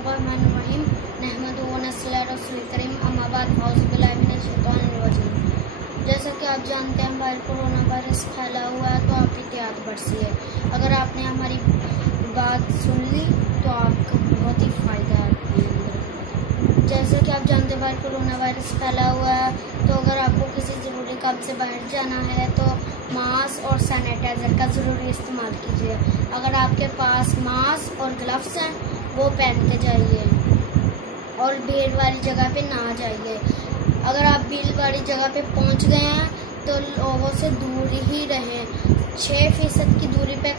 बिस्मिल्लाहिर्रहमानिर्रहीम नहमदुहु व नस्सली अला रसूलिल करीम अम्मा बाद औज़ु बिल्लाहि मिनश शैतानिर रजीम। जैसा कि आप जानते हैं हमारे कोरोना वायरस फैला हुआ है, तो आप एहतियात बरतिए। अगर आपने हमारी बात सुन ली तो आपको बहुत ही फ़ायदा है। जैसे कि आप जानते हैं हमारे कोरोना वायरस फैला हुआ है, तो अगर आपको किसी ज़रूरी काम से बाहर जाना है तो मास्क और सैनिटाइज़र का ज़रूरी इस्तेमाल कीजिए। अगर आपके पास मास्क और ग्लव्स हैं वो पहन के जाइए और भीड़ वाली जगह पे ना जाइए। अगर आप भीड़ वाली जगह पे पहुंच गए हैं तो लोगों से दूर ही रहें। 6% की दूरी पे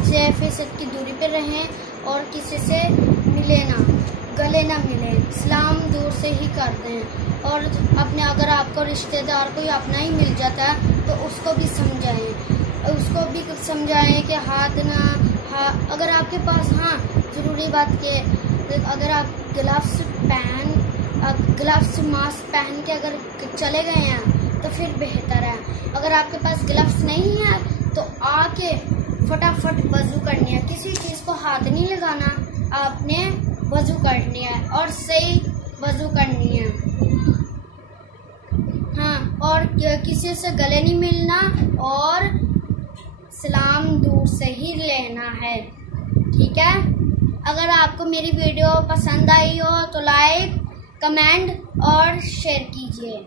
6% की दूरी पे रहें और किसी से मिले ना, गले ना मिले, सलाम दूर से ही कर दें। और अपने अगर आपको रिश्तेदार कोई अपना ही मिल जाता है तो उसको भी समझाएं कि हाथ ना अगर आपके पास ज़रूरी बात के अगर आप ग्लव्स मास्क पहन के अगर चले गए हैं तो फिर बेहतर है। अगर आपके पास ग्लव्स नहीं है तो आके फटाफट वज़ू करनी है। किसी चीज़ को हाथ नहीं लगाना, आपने वज़ू करनी है और सही वज़ू करनी है। और किसी से गले नहीं मिलना और सलाम दूर से ही लेना है, ठीक है। अगर आपको मेरी वीडियो पसंद आई हो तो लाइक, कमेंट और शेयर कीजिए।